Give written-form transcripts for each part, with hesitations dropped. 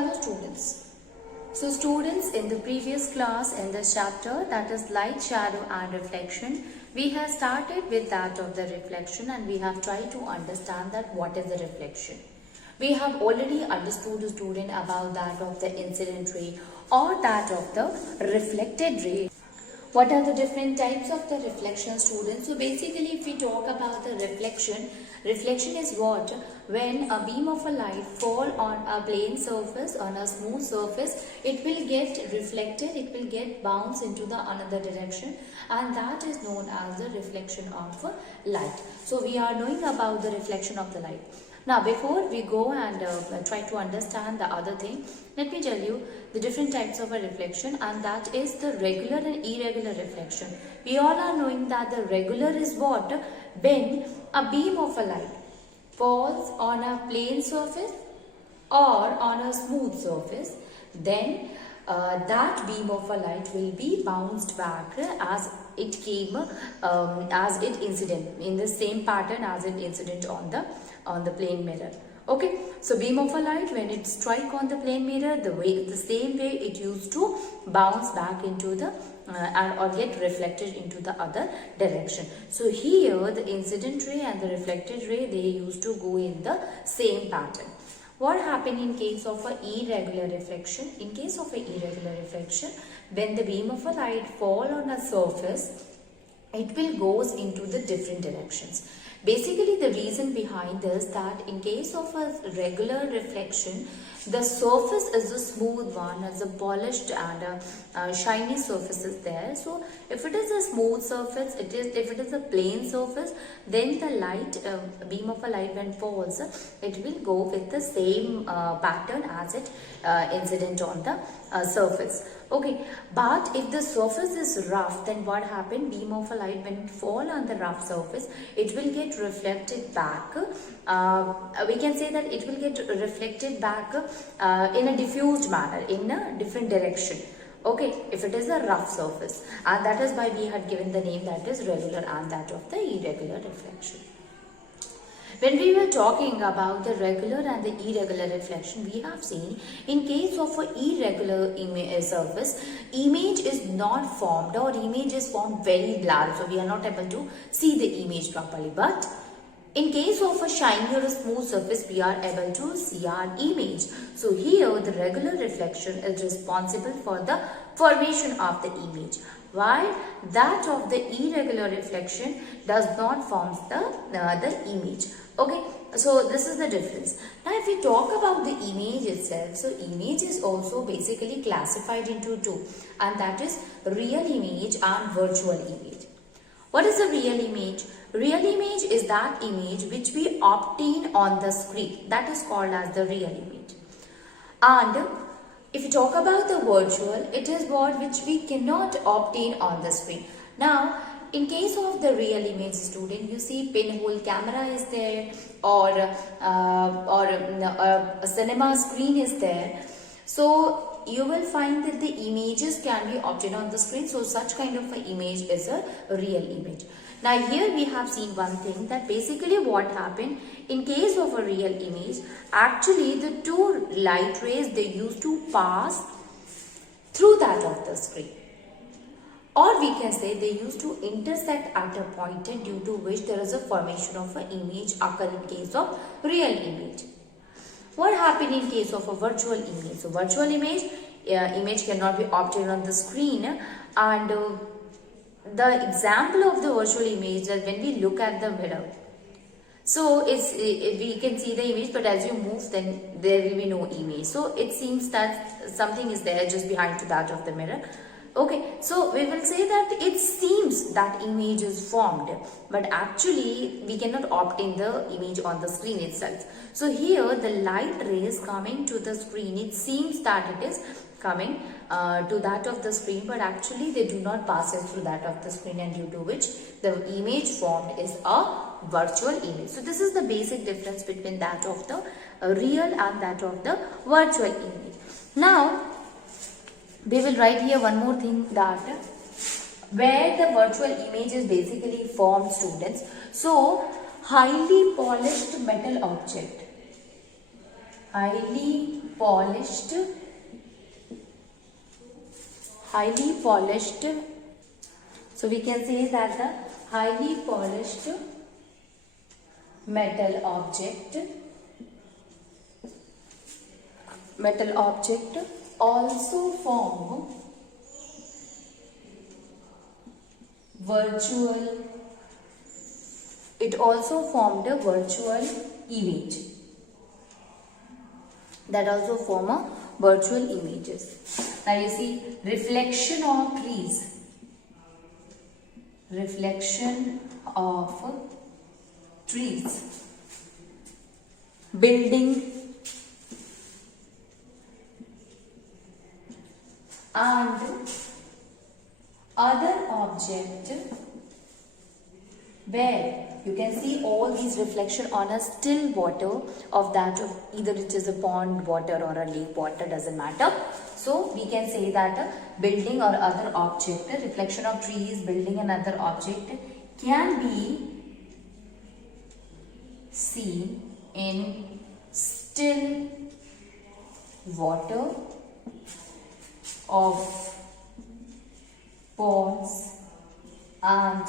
Hello students. So students, in the previous class in this chapter, that is light, shadow and reflection, we have started with that of the reflection and we have tried to understand that what is the reflection. We have already understood, student, about that of the incident ray or that of the reflected ray. What are the different types of the reflection, students? So basically, if we talk about the reflection is what? When a beam of a light fall on a plane surface, on a smooth surface, it will get reflected, it will get bounced into the another direction, and that is known as the reflection of light. So we are knowing about the reflection of the light. Now, before we go and try to understand the other thing, let me tell you the different types of a reflection, and that is the regular and irregular reflection. We all are knowing that the regular is what? When a beam of a light falls on a plane surface or on a smooth surface, then that beam of a light will be bounced back as it came, as it incident in the same pattern as it incident on the plane mirror. Okay, so beam of a light, when it strike on the plane mirror, the same way it used to bounce back into the or get reflected into the other direction. So here the incident ray and the reflected ray, they used to go in the same pattern. What happened in case of an irregular reflection? In case of an irregular reflection, when the beam of a light fall on a surface, it will goes into the different directions. Basically, the reason behind this, that in case of a regular reflection, the surface is a smooth one, as a polished and a shiny surface is there. So if it is a smooth surface, if it is a plain surface, then the light, beam of a light when falls, it will go with the same pattern as it incident on the surface. Okay, but if the surface is rough, then what happened? Beam of a light, when it fall on the rough surface, it will get reflected back. We can say that it will get reflected back in a diffused manner, in a different direction. Okay, if it is a rough surface, and that is why we had given the name that is regular and that of the irregular reflection. When we were talking about the regular and the irregular reflection, we have seen in case of an irregular surface, image is not formed, or image is formed very blurred, so we are not able to see the image properly. But in case of a shiny or a smooth surface, we are able to see our image. So here the regular reflection is responsible for the formation of the image, while that of the irregular reflection does not form the image. Okay, so this is the difference. Now if we talk about the image itself, so image is also basically classified into two, and that is real image and virtual image. What is a real image? Real image is that image which we obtain on the screen. That is called as the real image. And if you talk about the virtual, it is what which we cannot obtain on the screen. Now, in case of the real image, student, you see pinhole camera is there, or a cinema screen is there. So you will find that the images can be obtained on the screen. So such kind of an image is a real image. Now here we have seen one thing, that basically what happened in case of a real image, actually the two light rays, they used to pass through that of the screen. Or we can say they used to intersect at a point, due to which there is a formation of an image occur in case of real image. What happened in case of a virtual image? So virtual image, image cannot be obtained on the screen, and the example of the virtual image is when we look at the mirror. So we can see the image, but as you move, then there will be no image. So it seems that something is there just behind to that of the mirror. Okay, so we will say that it seems that image is formed, but actually we cannot obtain the image on the screen itself. So here the light rays coming to the screen, it seems that it is coming to that of the screen, but actually they do not pass it through that of the screen, and due to which the image formed is a virtual image. So this is the basic difference between that of the real and that of the virtual image. Now we will write here one more thing, that where the virtual image is basically formed, students. So highly polished metal object, highly polished, so we can say that the highly polished metal object also form virtual, it also formed a virtual image, that also form a virtual images. Now you see, reflection of trees, building and other object, where you can see all these reflection on a still water of that of either it is a pond water or a lake water, doesn't matter. So we can say that a building or other object, reflection of trees, building and other object can be seen in still water of ponds and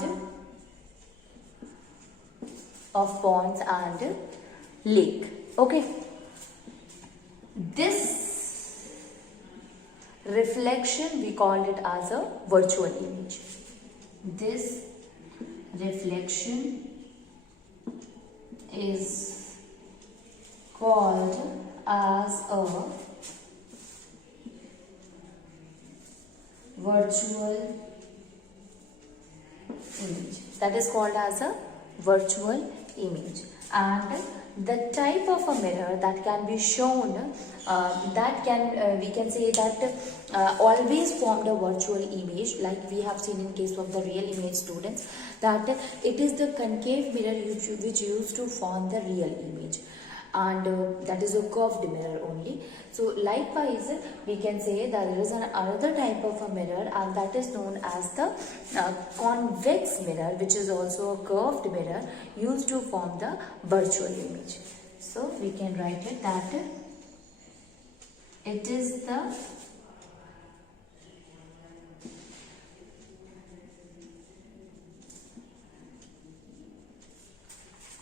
lake. Okay, this reflection we call it as a virtual image. This reflection is called as a virtual image. That is called as a virtual image. And the type of a mirror that can be shown, we can say that always formed a virtual image, like we have seen in case of the real image students, that it is the concave mirror which used to form the real image, and that is a curved mirror only. So likewise we can say that there is another type of a mirror, and that is known as the convex mirror, which is also a curved mirror used to form the virtual image. So we can write it that it is the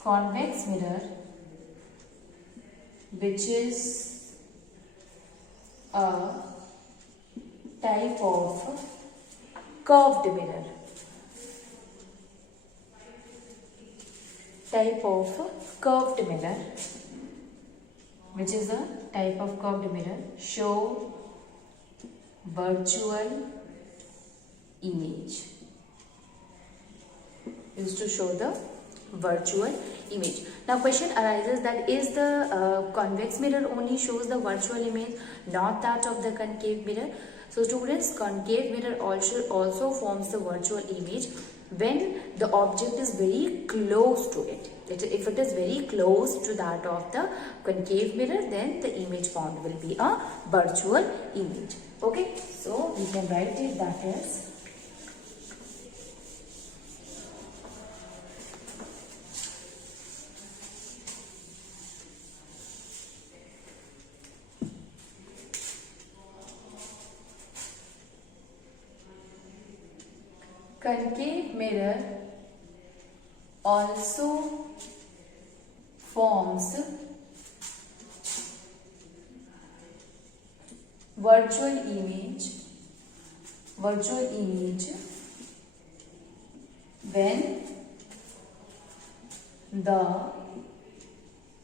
convex mirror, which is a type of curved mirror. Which is a type of curved mirror, show virtual image. Used to show the virtual image. Now question arises that is the convex mirror only shows the virtual image, not that of the concave mirror? So students, concave mirror also forms the virtual image when the object is very close to it. If it is very close to that of the concave mirror, then the image formed will be a virtual image. Okay, so we can write it that is concave mirror also forms virtual image when the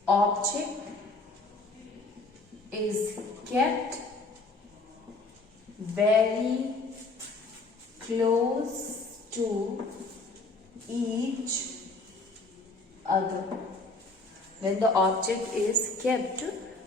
object is kept very close to each other. When the object is kept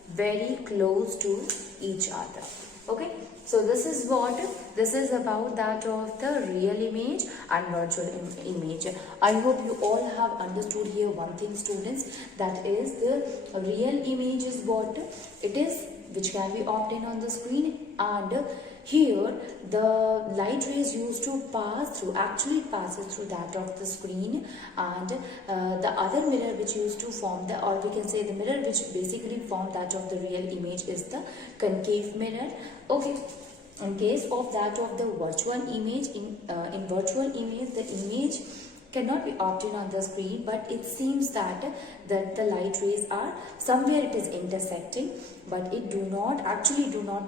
very close to each other. Okay, so this is about that of the real image and virtual image. I hope you all have understood here one thing, students, that is the real image is what it is, which can be obtained on the screen, and Here, the light rays used to pass through, actually it passes through that of the screen, and the other mirror which used to form the, or we can say the mirror which basically formed that of the real image is the concave mirror. Okay. In case of that of the virtual image, in virtual image, the image cannot be obtained on the screen, but it seems that the light rays are somewhere it is intersecting, but it do not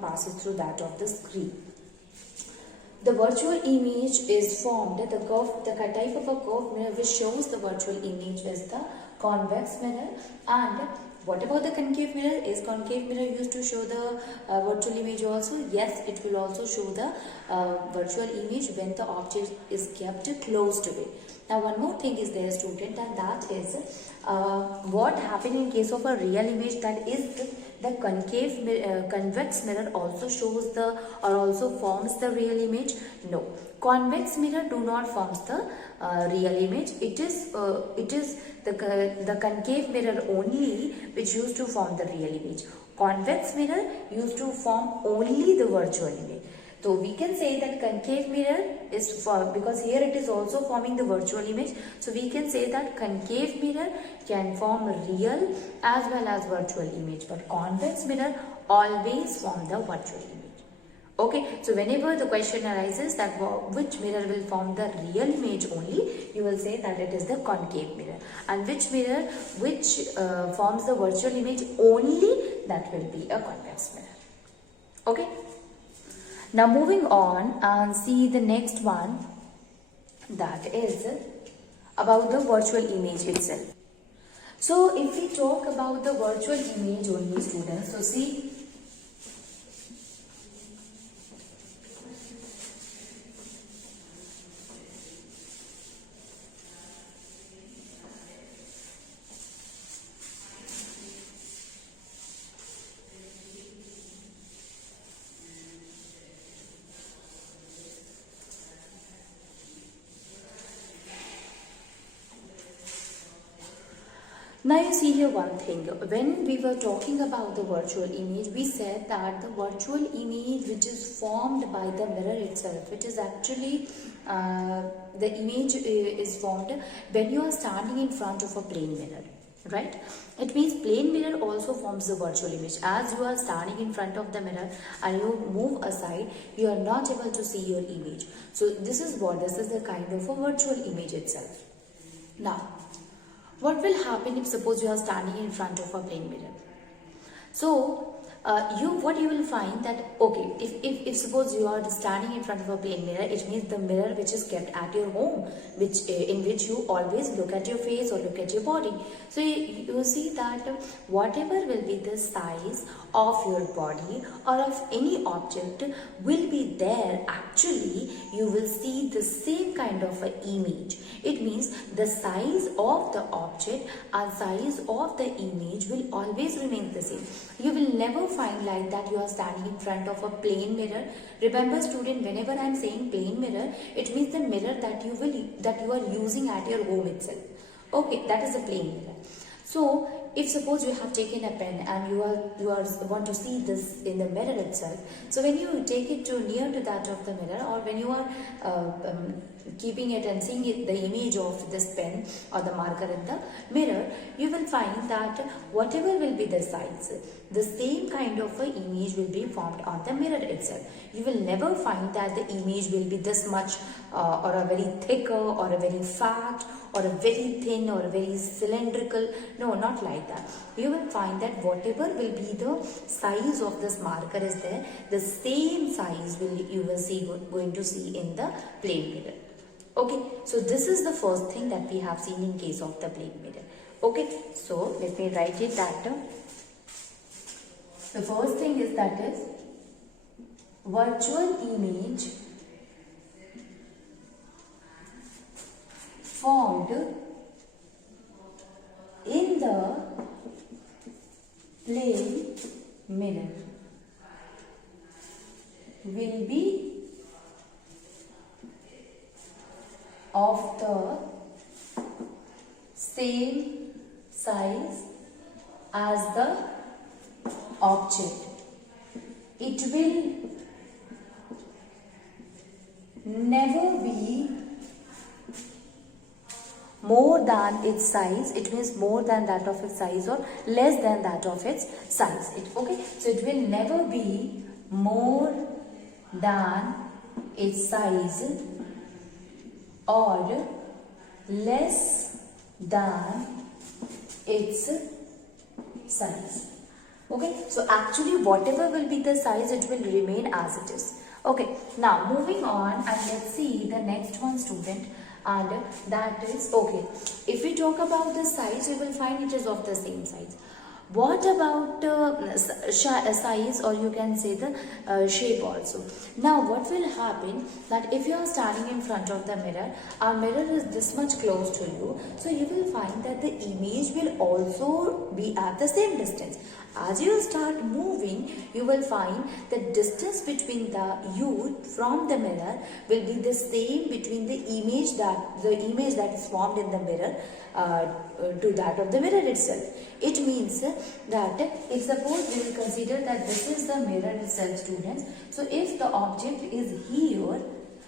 passes through that of the screen. The virtual image is formed, the type of a curved mirror which shows the virtual image is the convex mirror. And what about the concave mirror? Is concave mirror used to show the virtual image also? Yes, it will also show the virtual image when the object is kept close to it. Now one more thing is there, student, and that is what happened in case of a real image, that is the convex mirror also shows the, or also forms the real image. No, convex mirror do not forms the real image. It is the concave mirror only which used to form the real image. Convex mirror used to form only the virtual image. So we can say that concave mirror is for, because here it is also forming the virtual image. So we can say that concave mirror can form real as well as virtual image, but convex mirror always form the virtual image. Okay, so whenever the question arises that which mirror will form the real image only, you will say that it is the concave mirror, and which mirror which forms the virtual image only, that will be a convex mirror. Okay. Now moving on and see the next one, that is about the virtual image itself. So if we talk about the virtual image only, students, so see, now you see here one thing, when we were talking about the virtual image, we said that the virtual image which is formed by the mirror itself, which is actually the image is formed when you are standing in front of a plane mirror, right? It means plane mirror also forms the virtual image. As you are standing in front of the mirror and you move aside, you are not able to see your image. So this is the kind of a virtual image itself. Now, what will happen if suppose you are standing in front of a plane mirror? So what you will find that, okay, if suppose you are standing in front of a plane mirror, it means the mirror which is kept at your home, which in which you always look at your face or look at your body. So you see that whatever will be the size of your body or of any object will be there, actually you will see the same kind of an image. It means the size of the object and size of the image will always remain the same. You will never find like that you are standing in front of a plane mirror. Remember student, whenever I am saying plane mirror, it means the mirror that you are using at your home itself. Okay, that is a plane mirror. So if suppose you have taken a pen and you want to see this in the mirror itself, so when you take it to near to that of the mirror, or when you are keeping it and seeing it, the image of this pen or the marker in the mirror, you will find that whatever will be the size, the same kind of a image will be formed on the mirror itself. You will never find that the image will be this much or a very thicker or a very fat or a very thin or a very cylindrical. No, not like that. You will find that whatever will be the size of this marker is there, the same size you will see going to see in the plane mirror. Okay, so this is the first thing that we have seen in case of the plane mirror. Okay, so let me write it that the first thing is that is virtual image formed in the plane mirror will be of the same size as the object. It will never be more than its size. It means more than that of its size or less than that of its size. Okay, so it will never be more than its size or less than its size. Okay, so actually whatever will be the size, it will remain as it is. Okay, now moving on, and let's see the next one, student, and that is, okay, if we talk about the size, we will find it is of the same size. What about size, or you can say the shape also? Now what will happen, that if you are standing in front of the mirror, our mirror is this much close to you, so you will find that the image will also be at the same distance. As you start moving, you will find the distance between you from the mirror will be the same between the image that is formed in the mirror to that of the mirror itself. It means that if suppose we will consider that this is the mirror itself, students. So if the object is here,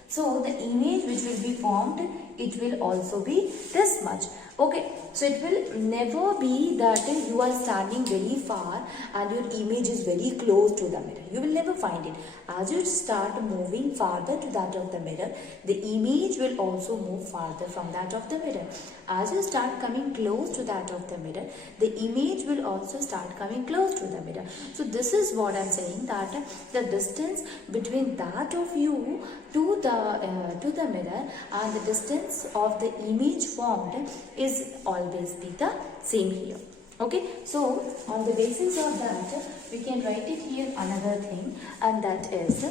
so the image which will be formed, it will also be this much. Okay, so it will never be that you are standing very far and your image is very close to the mirror. You will never find it. As you start moving farther to that of the mirror, the image will also move farther from that of the mirror. As you start coming close to that of the mirror, the image will also start coming close to the mirror. So this is what I am saying, that the distance between that of you to the mirror and the distance of the image formed is always be the same here. Okay, so on the basis of that, we can write it here another thing, and that is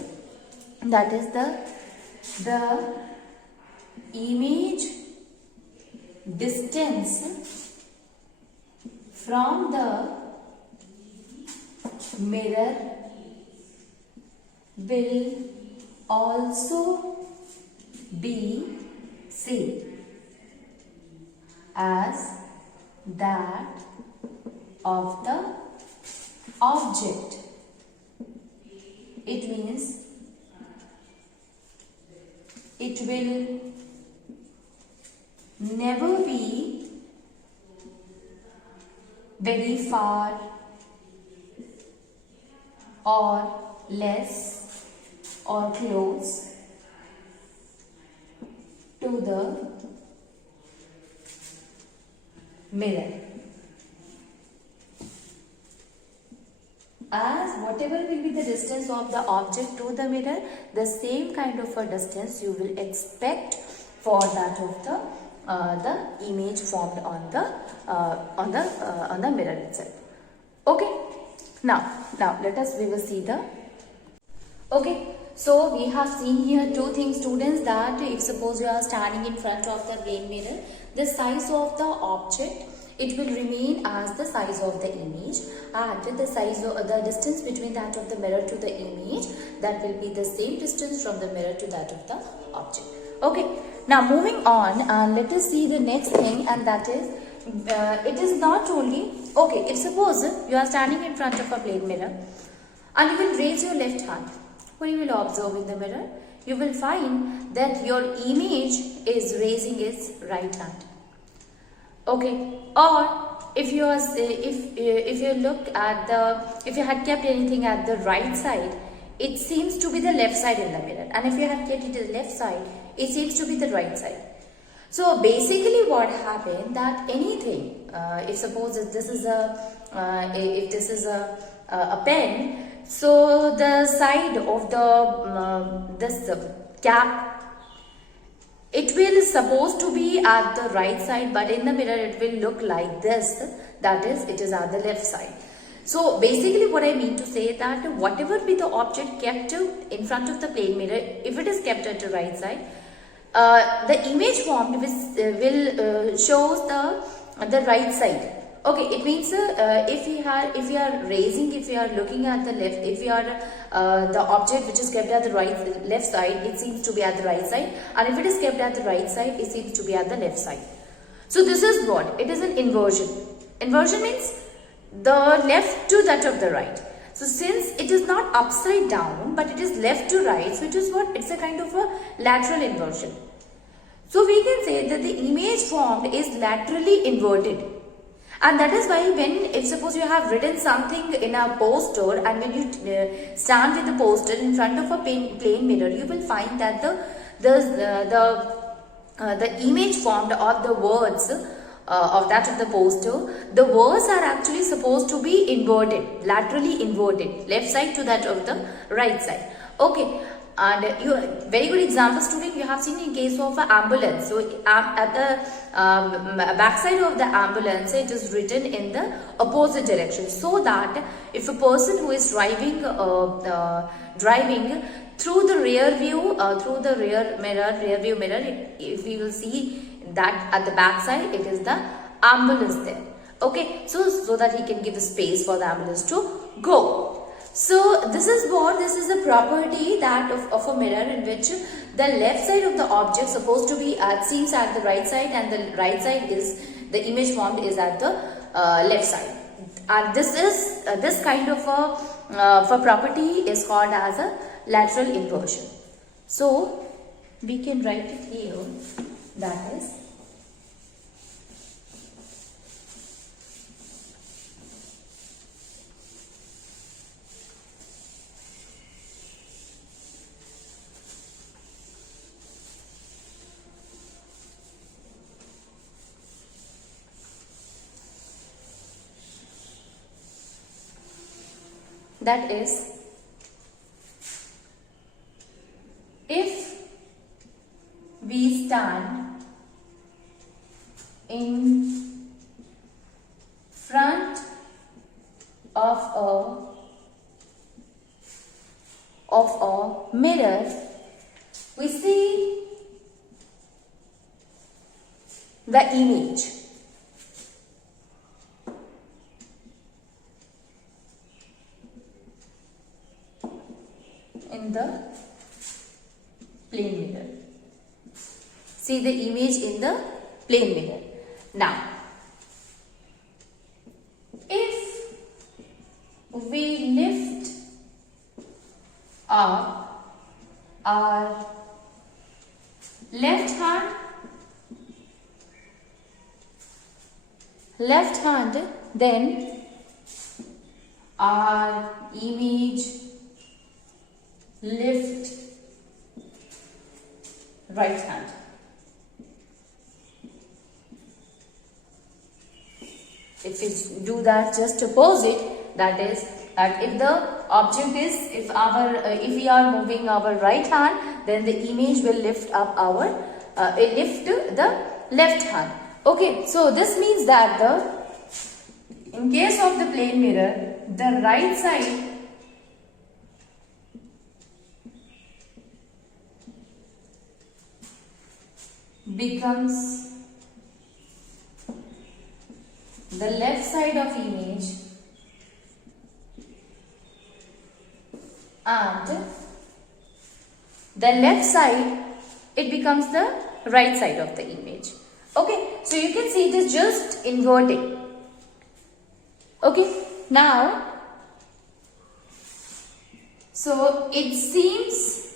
the image distance from the mirror will also be same as that of the object. It means it will never be very far or less or close to the mirror. As whatever will be the distance of the object to the mirror, the same kind of a distance you will expect for that of the image formed on the mirror itself. Okay. Now we will see the. Okay. So we have seen here two things, students, that if suppose you are standing in front of the plane mirror, the size of the object, it will remain as the size of the image, and the size of the distance between that of the mirror to the image, that will be the same distance from the mirror to that of the object. Okay, now moving on, let us see the next thing, and that is it is not only, okay, if suppose you are standing in front of a plane mirror and you will raise your left hand, what you will observe in the mirror? You will find that your image is raising its right hand. Okay, or if you had kept anything at the right side, it seems to be the left side in the mirror, and if you had kept it to the left side, it seems to be the right side. So basically what happened, that anything, if suppose this is a pen, so the side of the cap, it will supposed to be at the right side, but in the mirror it will look like this, that is, it is at the left side. So basically what I mean to say, that whatever be the object kept in front of the plane mirror, if it is kept at the right side, the image formed will shows the right side. Okay, it means if you are raising, if you are looking at the left, if you are the object which is kept at the left side, it seems to be at the right side, and if it is kept at the right side, it seems to be at the left side. So this is what? It is an inversion. Inversion means the left to that of the right. So since it is not upside down but it is left to right, so it is what? It's a kind of a lateral inversion. So we can say that the image formed is laterally inverted. And that is why if suppose you have written something in a poster, and when you stand with the poster in front of a plain mirror, you will find that the image formed of the words of the poster, the words are actually supposed to be inverted, laterally inverted, left side to that of the right side. Okay. And very good example, student, you have seen in case of an ambulance. So at the back side of the ambulance, it is written in the opposite direction, so that if a person who is driving through the rear view, through the rear view mirror, if we will see that at the back side, it is the ambulance there. Okay, so that he can give the space for the ambulance to go. So this is a property that of a mirror, in which the left side of the object supposed to be seems at the right side, and the right side is the image formed is at the left side. And this kind of a property is called as a lateral inversion. So we can write it here, that is if we stand in front of a mirror, we see the image. In the plane mirror. See the image in the plane mirror. Now, if we lift up our left hand, then our image lift right hand. If we do that just opposite, that is that if the object is, if we are moving our right hand, then the image will lift up lift the left hand. Okay, so this means that in case of the plane mirror, the right side becomes the left side of image, and the left side, it becomes the right side of the image. Okay, so you can see it is just inverting. Okay, now, so it seems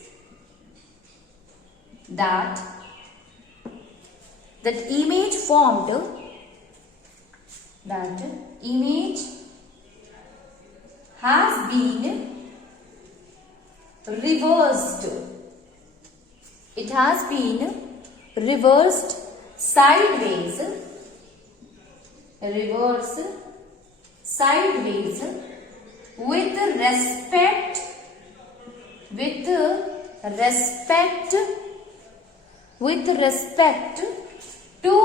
that image formed, that image has been reversed. It has been reversed sideways, with respect to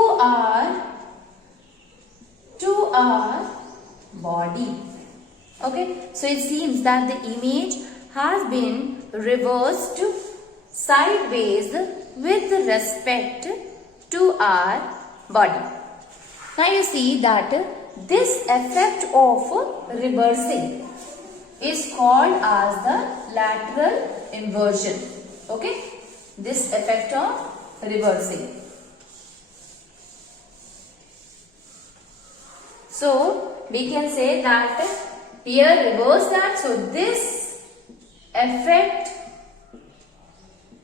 our body. Okay, so it seems that the image has been reversed sideways with respect to our body. Now you see that this effect of reversing is called as the lateral inversion. Okay, this effect of reversing. So we can say that Here reverse that. So this effect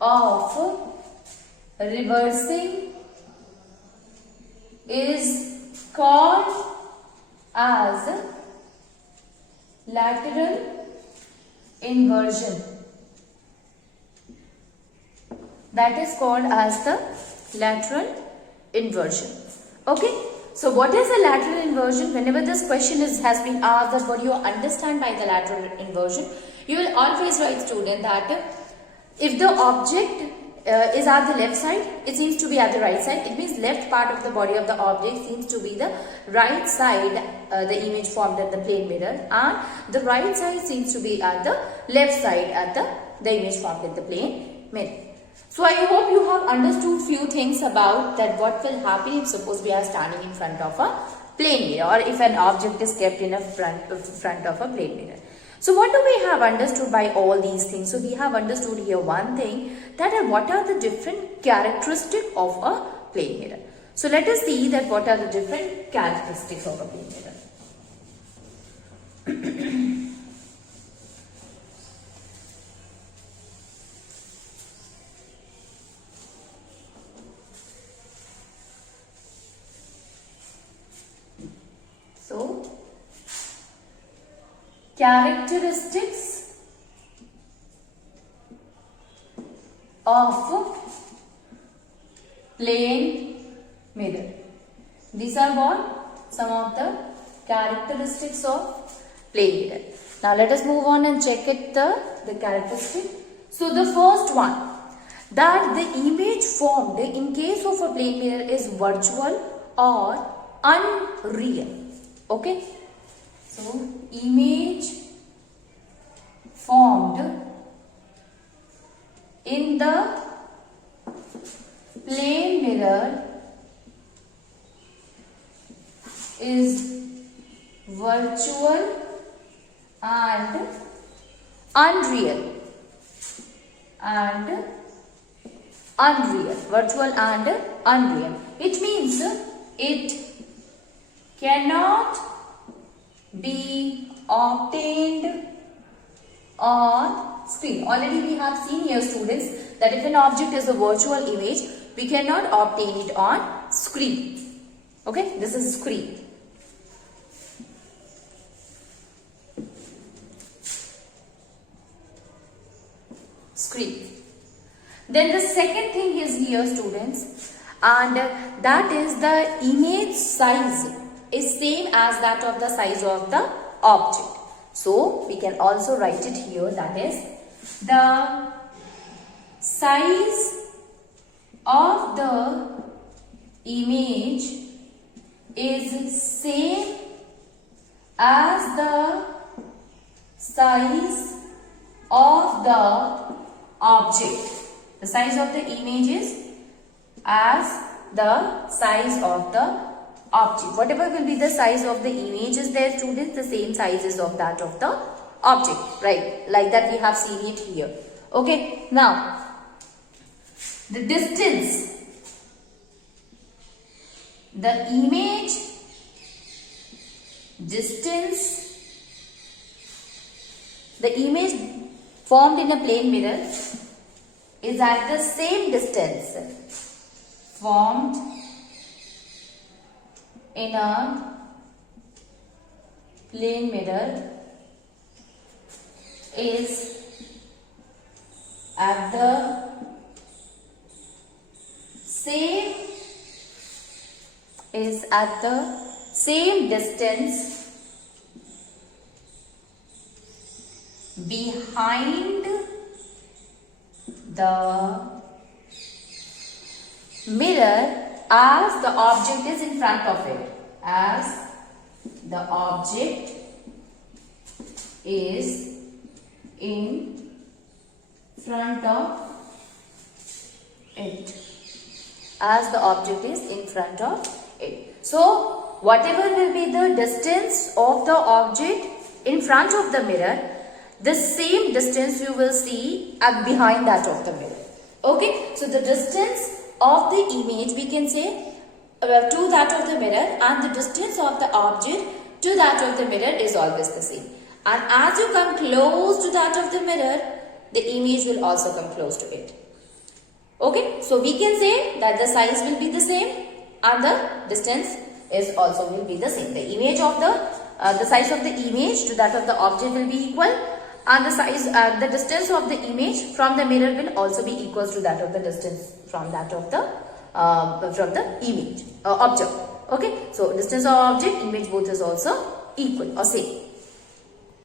of reversing is called as lateral inversion. That is called as the lateral inversion. Okay. So what is a lateral inversion? Whenever this question has been asked that what you understand by the lateral inversion, you will always write, student, that if the object is at the left side, it seems to be at the right side. It means left part of the body of the object seems to be the right side, the image formed at the plane mirror, and the right side seems to be at the left side at the image formed at the plane mirror. So I hope you have understood few things about that what will happen if suppose we are standing in front of a plane mirror, or if an object is kept in a front of a plane mirror. So what do we have understood by all these things? So we have understood here one thing, that what are the different characteristics of a plane mirror. So let us see that what are the different characteristics of a plane mirror. So, characteristics of plane mirror. These are what? Some of the characteristics of plane mirror. Now let us move on and check it the characteristic. So the first one, that the image formed in case of a plane mirror is virtual or unreal. Okay, so image formed in the plane mirror is virtual and unreal. Virtual and unreal. It means it cannot be obtained on screen. Already we have seen here, students, that if an object is a virtual image, we cannot obtain it on screen. Okay, this is screen. Then the second thing is here, students, and that is the image size is same as that of the size of the object. So we can also write it here, that is the size of the image is same as the size of the object. The size of the image is as the size of the object. Whatever will be the size of the image is there, students, the same size is of that of the object, right? Like that we have seen it here. Okay, now the distance, the image distance, the image formed in a plane mirror is at the same distance formed in a plane mirror is at the same distance behind the mirror as the object is in front of it. As the object is in front of it. As the object is in front of it. So, whatever will be the distance of the object in front of the mirror, the same distance you will see at behind that of the mirror. Okay, so the distance of the image we can say to that of the mirror, and the distance of the object to that of the mirror is always the same. And as you come close to that of the mirror, the image will also come close to it. Okay, so we can say that the size will be the same and the distance is also will be the same. The image of the size of the image to that of the object will be equal, and the distance of the image from the mirror will also be equal to that of the distance from that of the image object. Okay, so distance of object, image both is also equal or same.